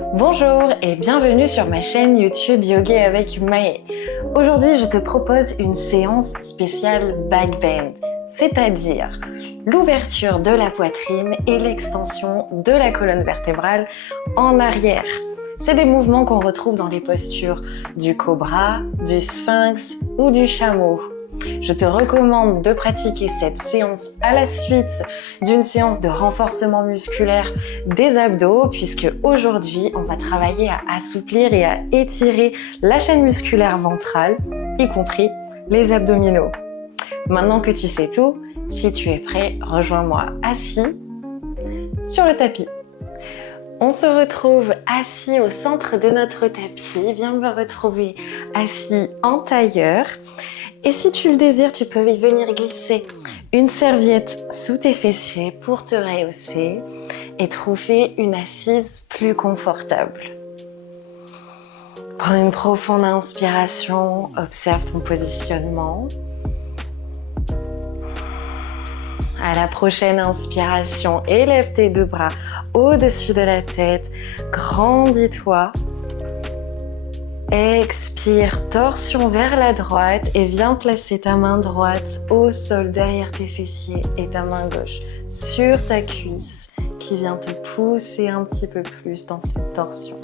Bonjour et bienvenue sur ma chaîne YouTube Yoga avec Maë. Aujourd'hui, je te propose une séance spéciale back bend, c'est-à-dire l'ouverture de la poitrine et l'extension de la colonne vertébrale en arrière. C'est des mouvements qu'on retrouve dans les postures du cobra, du sphinx ou du chameau. Je te recommande de pratiquer cette séance à la suite d'une séance de renforcement musculaire des abdos, puisque aujourd'hui, on va travailler à assouplir et à étirer la chaîne musculaire ventrale, y compris les abdominaux. Maintenant que tu sais tout, si tu es prêt, rejoins-moi assis sur le tapis. On se retrouve assis au centre de notre tapis. Viens me retrouver assis en tailleur. Et si tu le désires, tu peux y venir glisser une serviette sous tes fessiers pour te rehausser et trouver une assise plus confortable. Prends une profonde inspiration, observe ton positionnement. À la prochaine inspiration, élève tes deux bras au-dessus de la tête, grandis-toi. Expire, torsion vers la droite et viens placer ta main droite au sol derrière tes fessiers et ta main gauche sur ta cuisse qui vient te pousser un petit peu plus dans cette torsion.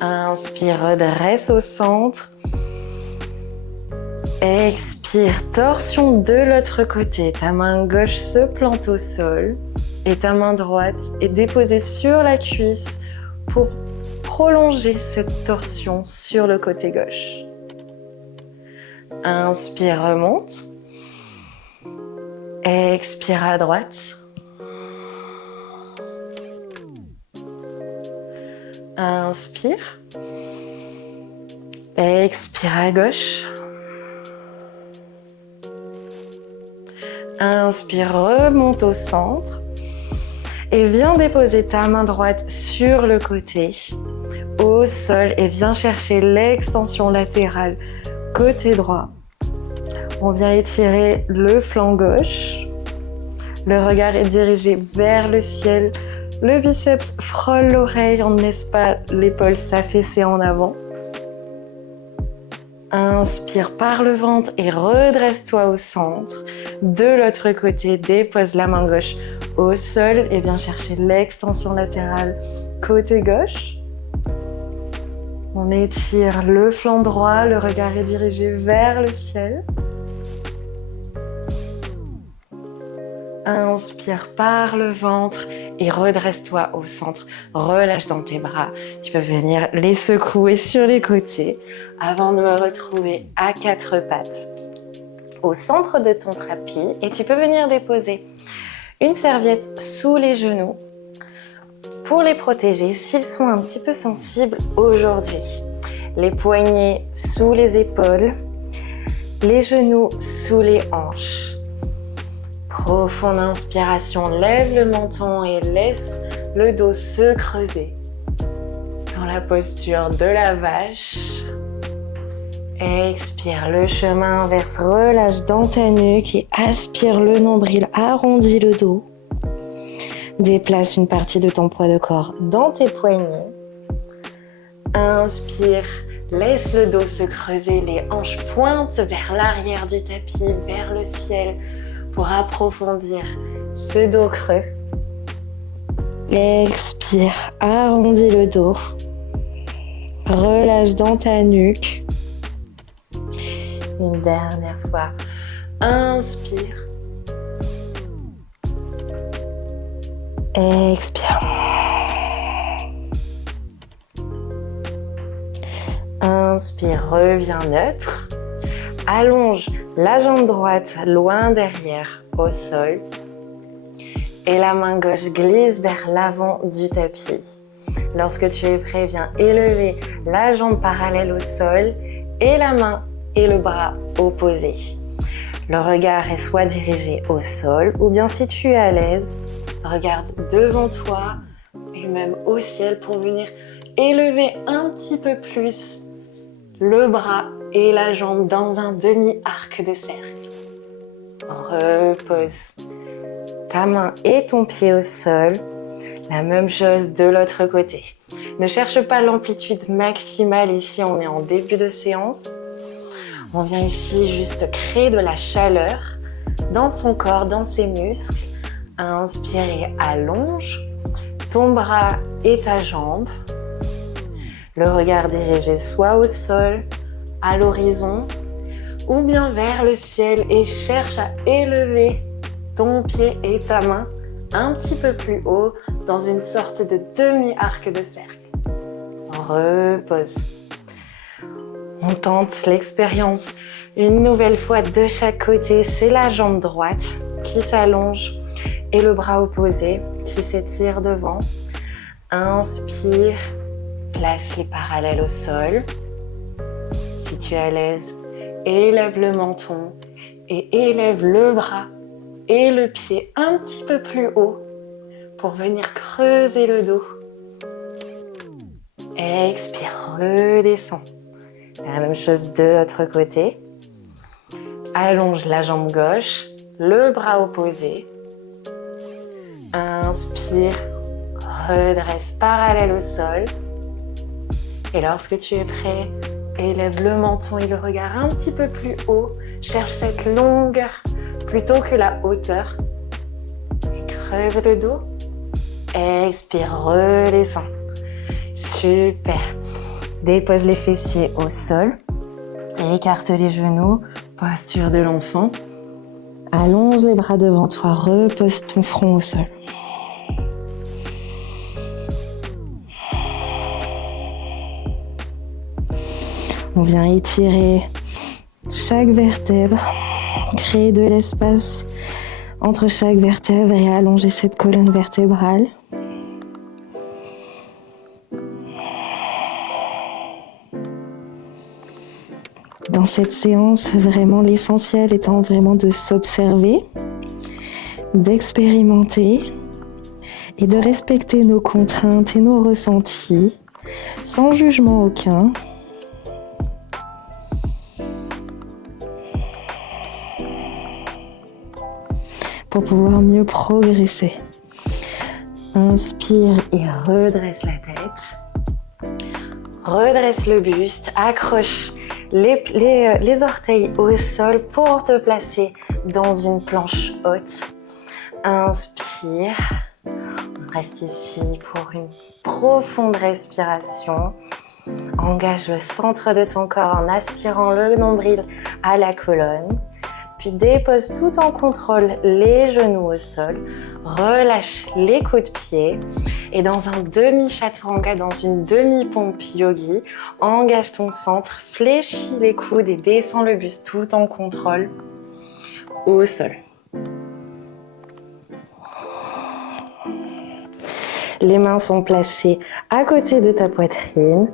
Inspire, redresse au centre. Expire, torsion de l'autre côté. Ta main gauche se plante au sol et ta main droite est déposée sur la cuisse pour prolonger cette torsion sur le côté gauche. Inspire, remonte. Expire à droite. Inspire. Expire à gauche. Inspire, remonte au centre. Et viens déposer ta main droite sur le côté, au sol, et viens chercher l'extension latérale côté droit. On vient étirer le flanc gauche. Le regard est dirigé vers le ciel. Le biceps frôle l'oreille, on ne laisse pas l'épaule s'affaisser en avant. Inspire par le ventre et redresse-toi au centre. De l'autre côté, dépose la main gauche au sol et viens chercher l'extension latérale côté gauche. On étire le flanc droit, le regard est dirigé vers le ciel. Inspire par le ventre et redresse-toi au centre. Relâche dans tes bras. Tu peux venir les secouer sur les côtés avant de me retrouver à quatre pattes au centre de ton tapis. Et tu peux venir déposer une serviette sous les genoux pour les protéger s'ils sont un petit peu sensibles aujourd'hui. Les poignets sous les épaules, les genoux sous les hanches. Profonde inspiration, lève le menton et laisse le dos se creuser dans la posture de la vache. Expire, le chemin inverse, relâche dans ta nuque et aspire le nombril, arrondis le dos. Déplace une partie de ton poids de corps dans tes poignets. Inspire, laisse le dos se creuser, les hanches pointent vers l'arrière du tapis, vers le ciel pour approfondir ce dos creux. Expire, arrondis le dos. Relâche dans ta nuque. Une dernière fois. Inspire. Expire. Inspire, reviens neutre. Allonge la jambe droite loin derrière au sol. Et la main gauche glisse vers l'avant du tapis. Lorsque tu es prêt, viens élever la jambe parallèle au sol et la main et le bras opposés. Le regard est soit dirigé au sol ou bien si tu es à l'aise, regarde devant toi et même au ciel pour venir élever un petit peu plus le bras et la jambe dans un demi-arc de cercle. Repose ta main et ton pied au sol. La même chose de l'autre côté. Ne cherche pas l'amplitude maximale ici, on est en début de séance. On vient ici juste créer de la chaleur dans son corps, dans ses muscles. Inspire et allonge ton bras et ta jambe. Le regard dirigé soit au sol, à l'horizon, ou bien vers le ciel et cherche à élever ton pied et ta main un petit peu plus haut dans une sorte de demi-arc de cercle. Repose. On tente l'expérience une nouvelle fois de chaque côté. C'est la jambe droite qui s'allonge et le bras opposé qui s'étire devant. Inspire, place les parallèles au sol. Si tu es à l'aise, élève le menton et élève le bras et le pied un petit peu plus haut pour venir creuser le dos. Expire, redescends. La même chose de l'autre côté. Allonge la jambe gauche, le bras opposé. Inspire, redresse parallèle au sol. Et lorsque tu es prêt, élève le menton et le regard un petit peu plus haut. Cherche cette longueur plutôt que la hauteur. Et creuse le dos. Expire, redescends. Super. Dépose les fessiers au sol. Écarte les genoux. Posture de l'enfant. Allonge les bras devant toi. Repose ton front au sol. On vient étirer chaque vertèbre, créer de l'espace entre chaque vertèbre et allonger cette colonne vertébrale. Dans cette séance, vraiment l'essentiel étant vraiment de s'observer, d'expérimenter et de respecter nos contraintes et nos ressentis sans jugement aucun. Pour pouvoir mieux progresser. Inspire et redresse la tête. Redresse le buste, accroche les orteils au sol pour te placer dans une planche haute. Inspire. On reste ici pour une profonde respiration. Engage le centre de ton corps en aspirant le nombril à la colonne. Puis dépose tout en contrôle les genoux au sol. Relâche les coups de pied. Et dans un demi-chaturanga, dans une demi-pompe yogi, engage ton centre, fléchis les coudes et descends le buste tout en contrôle au sol. Les mains sont placées à côté de ta poitrine.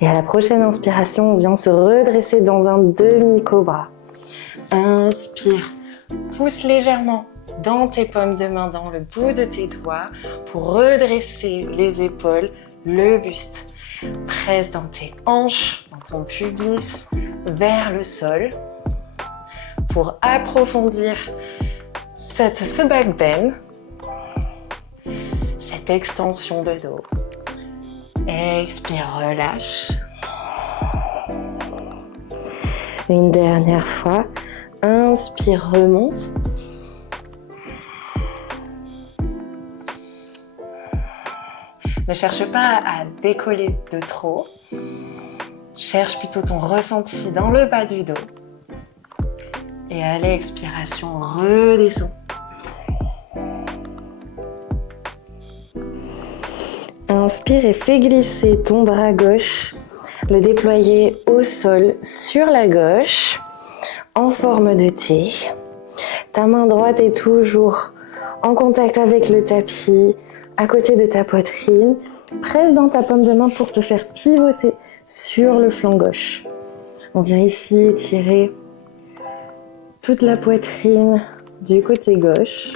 Et à la prochaine inspiration, on vient se redresser dans un demi-cobra. Inspire, pousse légèrement dans tes paumes de main, dans le bout de tes doigts pour redresser les épaules, le buste. Presse dans tes hanches, dans ton pubis, vers le sol pour approfondir ce back bend, cette extension de dos. Expire, relâche. Une dernière fois. Inspire, remonte. Ne cherche pas à décoller de trop. Cherche plutôt ton ressenti dans le bas du dos. Et à l'expiration, redescends. Inspire et fais glisser ton bras gauche, le déployer au sol sur la gauche, en forme de T. Ta main droite est toujours en contact avec le tapis, à côté de ta poitrine. Presse dans ta paume de main pour te faire pivoter sur le flanc gauche. On vient ici étirer toute la poitrine du côté gauche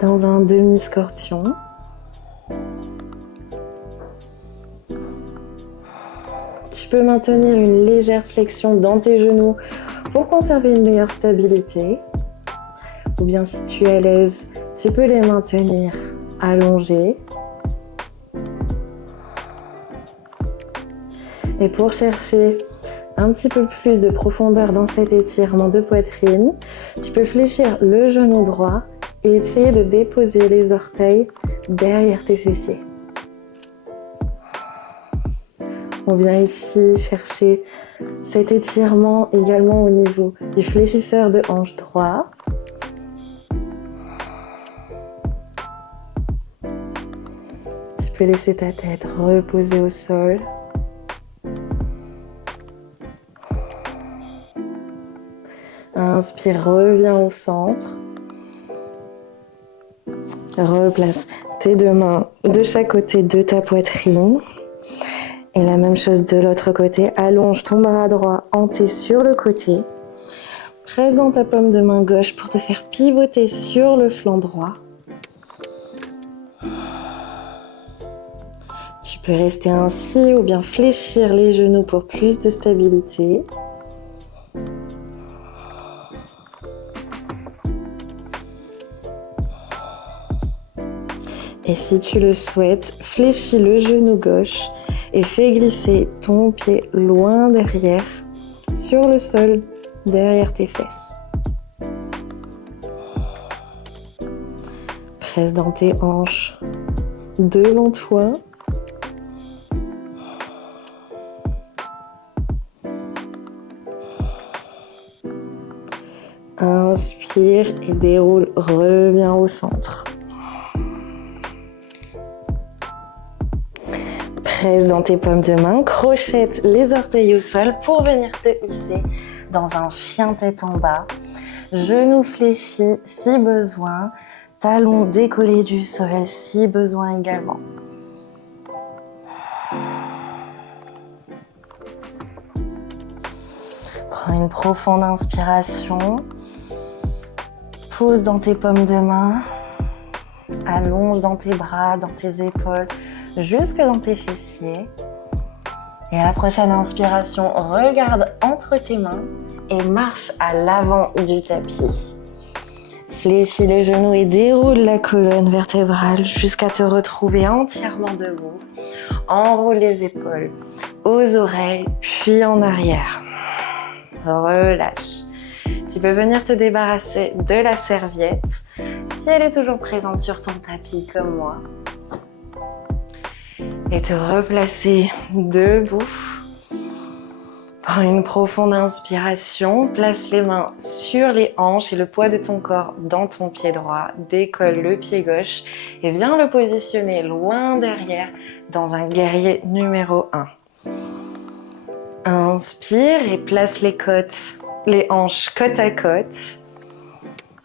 dans un demi-scorpion. Tu peux maintenir une légère flexion dans tes genoux pour conserver une meilleure stabilité. Ou bien si tu es à l'aise, tu peux les maintenir allongés. Et pour chercher un petit peu plus de profondeur dans cet étirement de poitrine, tu peux fléchir le genou droit et essayer de déposer les orteils derrière tes fessiers. On vient ici chercher cet étirement également au niveau du fléchisseur de hanche droit. Tu peux laisser ta tête reposer au sol. Inspire, reviens au centre. Replace tes deux mains de chaque côté de ta poitrine. Et la même chose de l'autre côté. Allonge ton bras droit hanté sur le côté. Presse dans ta paume de main gauche pour te faire pivoter sur le flanc droit. Tu peux rester ainsi ou bien fléchir les genoux pour plus de stabilité. Et si tu le souhaites, fléchis le genou gauche et fais glisser ton pied loin derrière, sur le sol, derrière tes fesses. Presse dans tes hanches devant toi. Inspire et déroule, reviens au centre. Presse dans tes paumes de main, crochette les orteils au sol pour venir te hisser dans un chien tête en bas. Genoux fléchis si besoin, talons décollés du sol si besoin également. Prends une profonde inspiration. Pose dans tes paumes de main. Allonge dans tes bras, dans tes épaules, jusque dans tes fessiers. Et à la prochaine inspiration, regarde entre tes mains et marche à l'avant du tapis. Fléchis les genoux et déroule la colonne vertébrale jusqu'à te retrouver entièrement debout. Enroule les épaules aux oreilles, puis en arrière. Relâche. Tu peux venir te débarrasser de la serviette si elle est toujours présente sur ton tapis comme moi. Et te replacer debout. Prends une profonde inspiration, place les mains sur les hanches et le poids de ton corps dans ton pied droit. Décolle le pied gauche et viens le positionner loin derrière dans un guerrier numéro 1. Inspire et place les hanches côte à côte.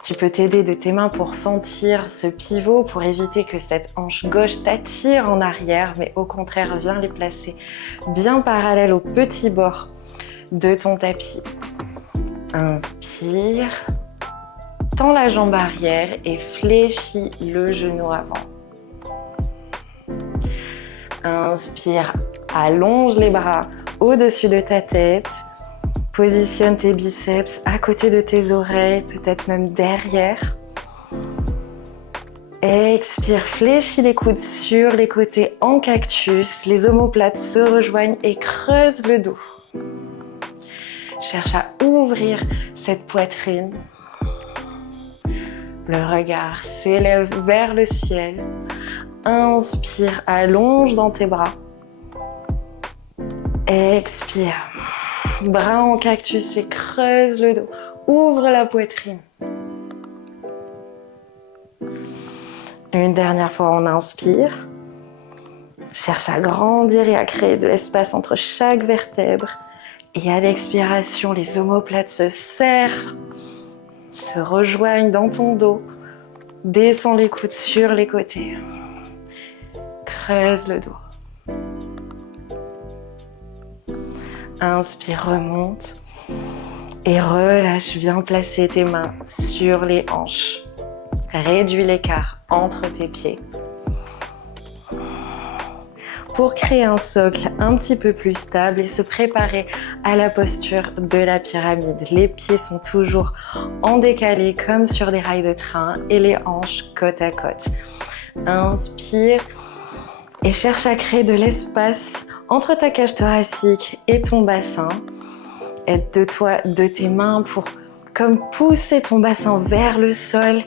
Tu peux t'aider de tes mains pour sentir ce pivot, pour éviter que cette hanche gauche t'attire en arrière, mais au contraire, viens les placer bien parallèles au petit bord de ton tapis. Inspire, tends la jambe arrière et fléchis le genou avant. Inspire, allonge les bras au-dessus de ta tête. Positionne tes biceps à côté de tes oreilles, peut-être même derrière. Expire, fléchis les coudes sur les côtés en cactus. Les omoplates se rejoignent et creuse le dos. Cherche à ouvrir cette poitrine. Le regard s'élève vers le ciel. Inspire, allonge dans tes bras. Expire. Bras en cactus et creuse le dos. Ouvre la poitrine. Une dernière fois, on inspire. Cherche à grandir et à créer de l'espace entre chaque vertèbre. Et à l'expiration, les omoplates se serrent, se rejoignent dans ton dos. Descends les coudes sur les côtés. Creuse le dos. Inspire, remonte et relâche. Viens placer tes mains sur les hanches. Réduis l'écart entre tes pieds. Pour créer un socle un petit peu plus stable et se préparer à la posture de la pyramide. Les pieds sont toujours en décalé comme sur des rails de train et les hanches côte à côte. Inspire et cherche à créer de l'espace entre ta cage thoracique et ton bassin. Aide-toi de tes mains pour comme pousser ton bassin vers le sol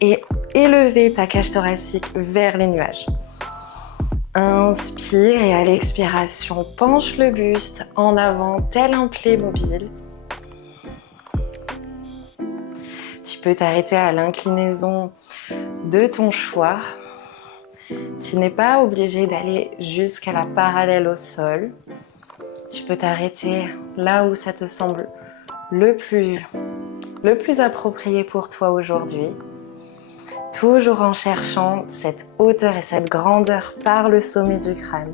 et élever ta cage thoracique vers les nuages. Inspire et à l'expiration, penche le buste en avant tel un Playmobil. Tu peux t'arrêter à l'inclinaison de ton choix. Tu n'es pas obligé d'aller jusqu'à la parallèle au sol. Tu peux t'arrêter là où ça te semble le plus approprié pour toi aujourd'hui. Toujours en cherchant cette hauteur et cette grandeur par le sommet du crâne.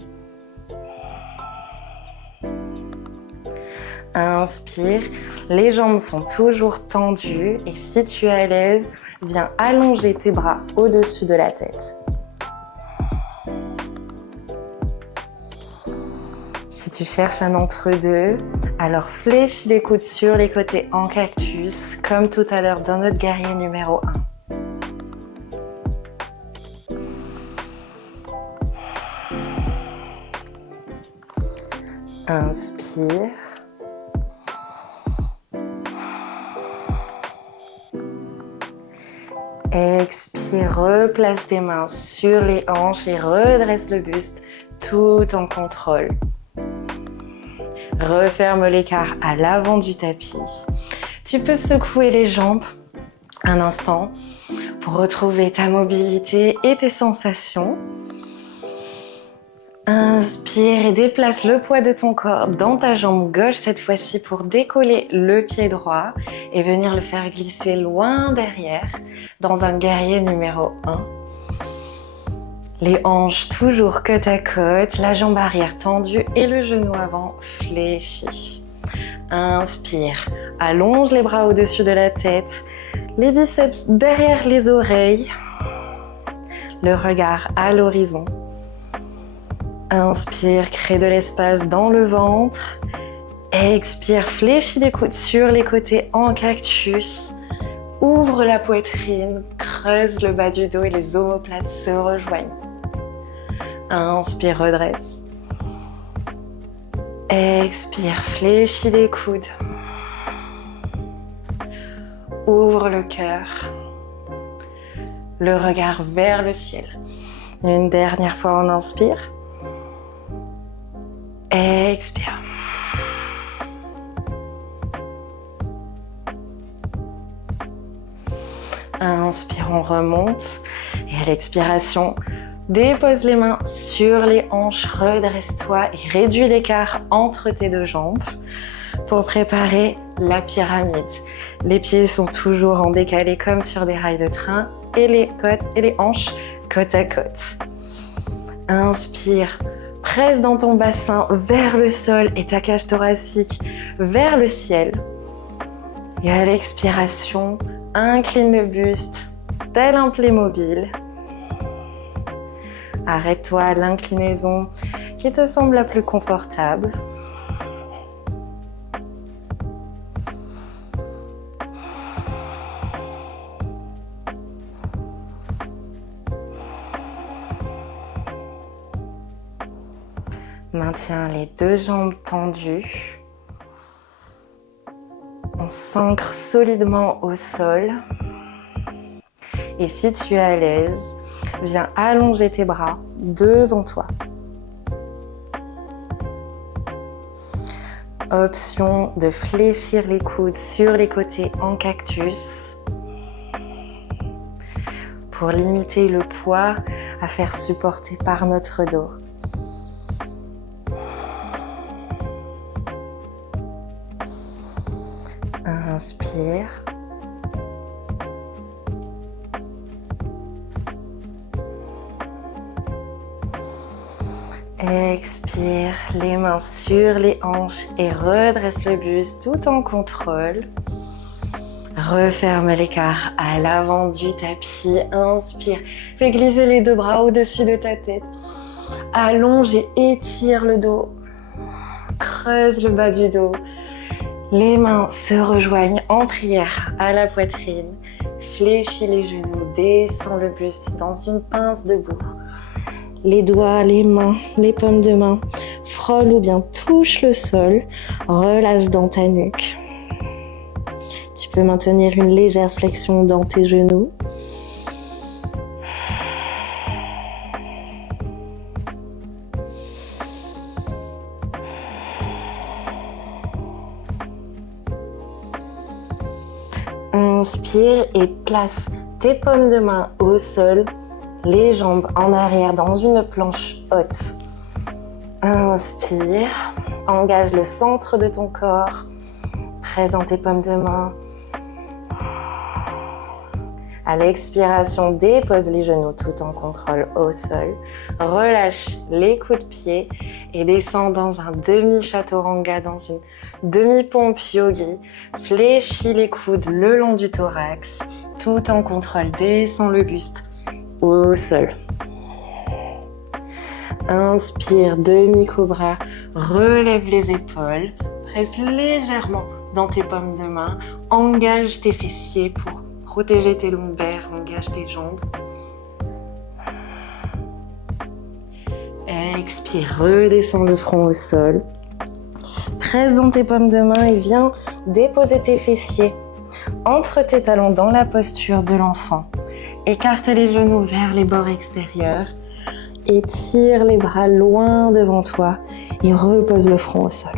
Inspire, les jambes sont toujours tendues et si tu es à l'aise, viens allonger tes bras au-dessus de la tête. Si tu cherches un entre-deux, alors fléchis les coudes sur les côtés en cactus, comme tout à l'heure dans notre guerrier numéro 1. Inspire. Expire, replace tes mains sur les hanches et redresse le buste tout en contrôle. Referme l'écart à l'avant du tapis. Tu peux secouer les jambes un instant pour retrouver ta mobilité et tes sensations. Inspire et déplace le poids de ton corps dans ta jambe gauche cette fois-ci pour décoller le pied droit et venir le faire glisser loin derrière dans un guerrier numéro 1. Les hanches toujours côte à côte, la jambe arrière tendue et le genou avant fléchi. Inspire, allonge les bras au-dessus de la tête, les biceps derrière les oreilles, le regard à l'horizon. Inspire, crée de l'espace dans le ventre. Expire, fléchis les coudes sur les côtés en cactus. Ouvre la poitrine, creuse le bas du dos et les omoplates se rejoignent. Inspire, redresse. Expire, fléchis les coudes. Ouvre le cœur. Le regard vers le ciel. Une dernière fois, on inspire. Expire. Inspire, on remonte. Et à l'expiration, dépose les mains sur les hanches, redresse-toi et réduis l'écart entre tes deux jambes pour préparer la pyramide. Les pieds sont toujours en décalé comme sur des rails de train et les hanches côte à côte. Inspire. Presse dans ton bassin vers le sol et ta cage thoracique vers le ciel. Et à l'expiration, incline le buste tel un Playmobil. Arrête-toi à l'inclinaison qui te semble la plus confortable. Maintiens les deux jambes tendues. On s'ancre solidement au sol. Et si tu es à l'aise, viens allonger tes bras devant toi. Option de fléchir les coudes sur les côtés en cactus pour limiter le poids à faire supporter par notre dos. Inspire. Expire, les mains sur les hanches et redresse le buste tout en contrôle. Referme l'écart à l'avant du tapis. Inspire, fais glisser les deux bras au-dessus de ta tête. Allonge et étire le dos. Creuse le bas du dos. Les mains se rejoignent en prière à la poitrine. Fléchis les genoux, descends le buste dans une pince debout. Les doigts, les mains, les paumes de main frôle ou bien touche le sol, relâche dans ta nuque. Tu peux maintenir une légère flexion dans tes genoux. Inspire et place tes paumes de main au sol, les jambes en arrière dans une planche haute. Inspire, engage le centre de ton corps, presse dans tes paumes de main. À l'expiration, dépose les genoux tout en contrôle au sol. Relâche les coups de pied et descends dans un demi-chaturanga, dans une demi-pompe yogi. Fléchis les coudes le long du thorax. Tout en contrôle, descends le buste au sol. Inspire, demi-cobra. Relève les épaules. Presse légèrement dans tes paumes de main. Engage tes fessiers pour protéger tes lombaires, engage tes jambes. Expire, redescends le front au sol. Presse dans tes paumes de main et viens déposer tes fessiers entre tes talons dans la posture de l'enfant. Écarte les genoux vers les bords extérieurs. Étire les bras loin devant toi et repose le front au sol.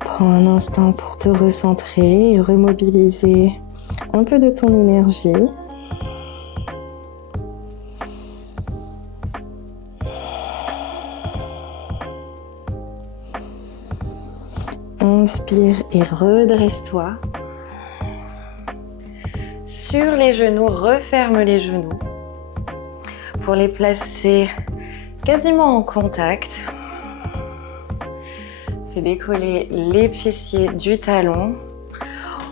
Prends un instant pour te recentrer et remobiliser un peu de ton énergie. Inspire et redresse-toi. Sur les genoux, referme les genoux pour les placer quasiment en contact. Fais décoller les fessiers du talon.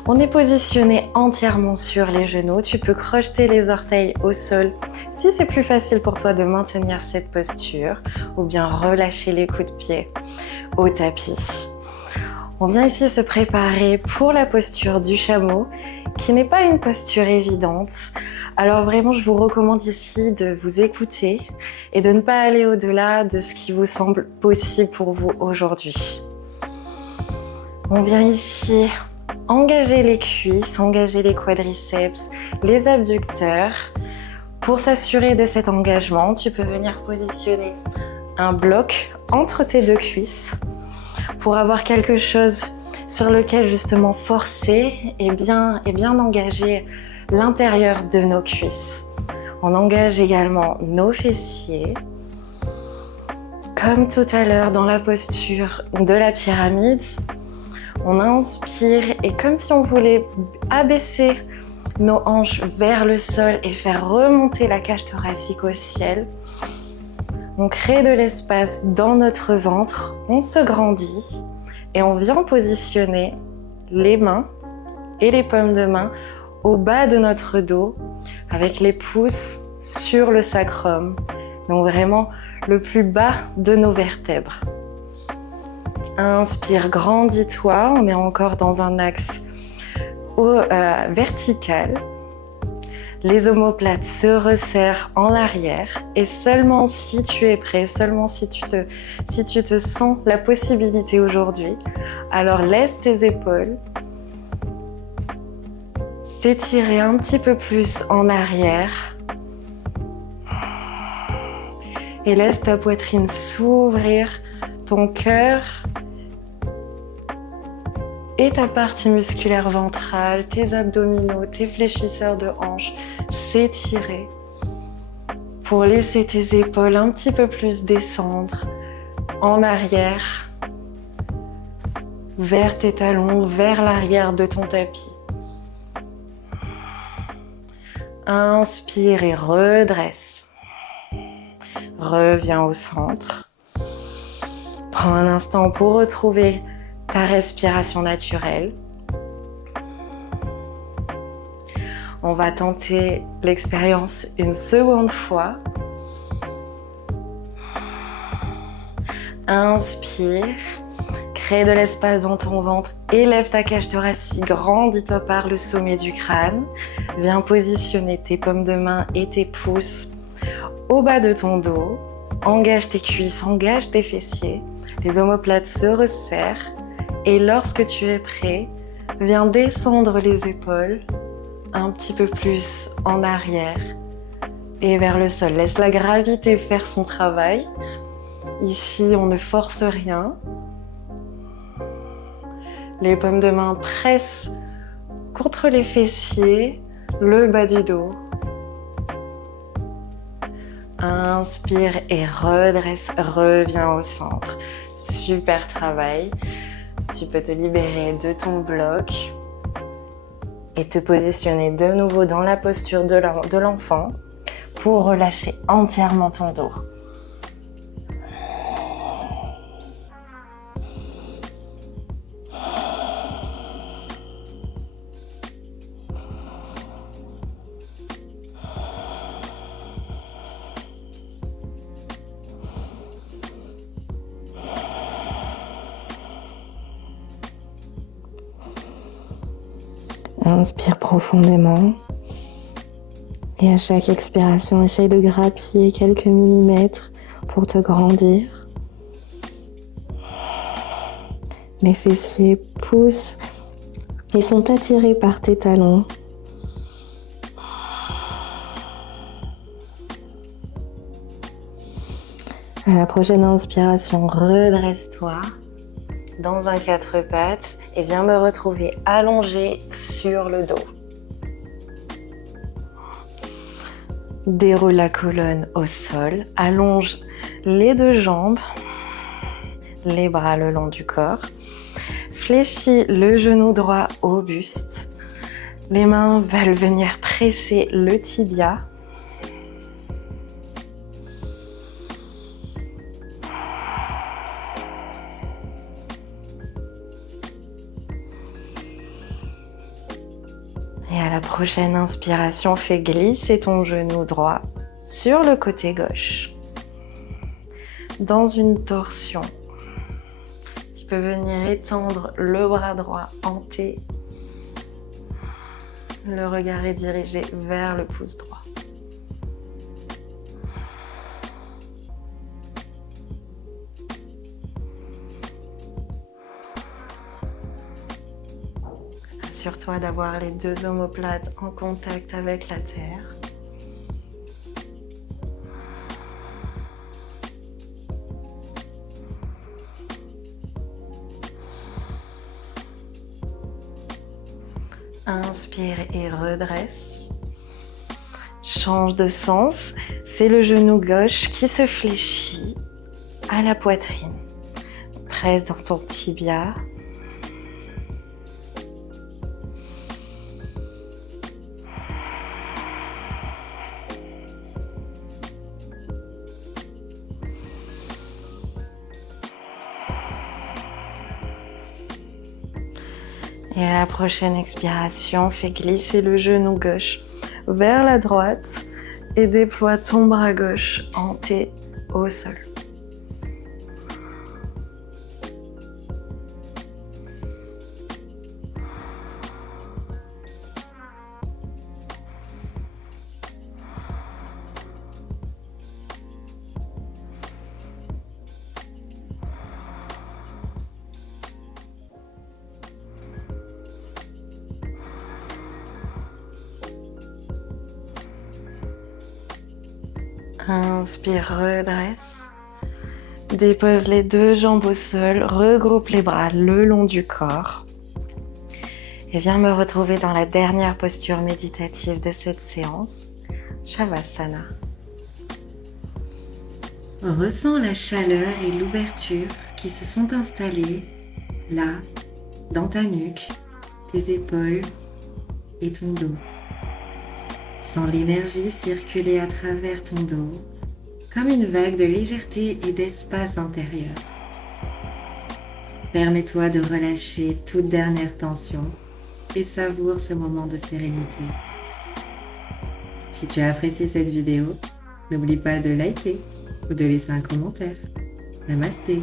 On est positionné entièrement sur les genoux. Tu peux crocheter les orteils au sol si c'est plus facile pour toi de maintenir cette posture, ou bien relâcher les coups de pied au tapis. On vient ici se préparer pour la posture du chameau, qui n'est pas une posture évidente. Alors vraiment, je vous recommande ici de vous écouter et de ne pas aller au-delà de ce qui vous semble possible pour vous aujourd'hui. On vient ici engager les cuisses, engager les quadriceps, les abducteurs. Pour s'assurer de cet engagement, tu peux venir positionner un bloc entre tes deux cuisses pour avoir quelque chose sur lequel justement forcer et bien engager l'intérieur de nos cuisses. On engage également nos fessiers. Comme tout à l'heure dans la posture de la pyramide, on inspire et comme si on voulait abaisser nos hanches vers le sol et faire remonter la cage thoracique au ciel. On crée de l'espace dans notre ventre, on se grandit et on vient positionner les mains et les paumes de main au bas de notre dos avec les pouces sur le sacrum, donc vraiment le plus bas de nos vertèbres. Inspire, grandis-toi, on est encore dans un axe vertical. Les omoplates se resserrent en arrière et seulement si tu es prêt, seulement si tu te sens la possibilité aujourd'hui, alors laisse tes épaules s'étirer un petit peu plus en arrière et laisse ta poitrine s'ouvrir, ton cœur et ta partie musculaire ventrale, tes abdominaux, tes fléchisseurs de hanches s'étirer pour laisser tes épaules un petit peu plus descendre en arrière vers tes talons, vers l'arrière de ton tapis. Inspire et redresse. Reviens au centre. Prends un instant pour retrouver ta respiration naturelle. On va tenter l'expérience une seconde fois. Inspire, crée de l'espace dans ton ventre, élève ta cage thoracique, grandis-toi par le sommet du crâne. Viens positionner tes paumes de main et tes pouces au bas de ton dos. Engage tes cuisses, engage tes fessiers. Les omoplates se resserrent. Et lorsque tu es prêt, viens descendre les épaules un petit peu plus en arrière et vers le sol. Laisse la gravité faire son travail. Ici, on ne force rien. Les paumes de main pressent contre les fessiers, le bas du dos. Inspire et redresse, reviens au centre. Super travail. Tu peux te libérer de ton bloc et te positionner de nouveau dans la posture de l'enfant pour relâcher entièrement ton dos. Inspire profondément et à chaque expiration, essaye de grappiller quelques millimètres pour te grandir. Les fessiers poussent et sont attirés par tes talons. À la prochaine inspiration, redresse-toi dans un quatre pattes et viens me retrouver allongé sur le dos. Déroule la colonne au sol, allonge les deux jambes, les bras le long du corps, fléchis le genou droit au buste, les mains veulent venir presser le tibia. Et à la prochaine inspiration, fais glisser ton genou droit sur le côté gauche. Dans une torsion, tu peux venir étendre le bras droit en T. Le regard est dirigé vers le pouce droit. Assure-toi d'avoir les deux omoplates en contact avec la terre. Inspire et redresse. Change de sens. C'est le genou gauche qui se fléchit à la poitrine. Presse dans ton tibia. Et à la prochaine expiration, fais glisser le genou gauche vers la droite et déploie ton bras gauche en T au sol. Inspire, redresse. Dépose les deux jambes au sol, regroupe les bras le long du corps. Et viens me retrouver dans la dernière posture méditative de cette séance, Shavasana. Ressens la chaleur et l'ouverture qui se sont installées là, dans ta nuque, tes épaules et ton dos. Sens l'énergie circuler à travers ton dos comme une vague de légèreté et d'espace intérieur. Permets-toi de relâcher toute dernière tension et savoure ce moment de sérénité. Si tu as apprécié cette vidéo, n'oublie pas de liker ou de laisser un commentaire. Namasté.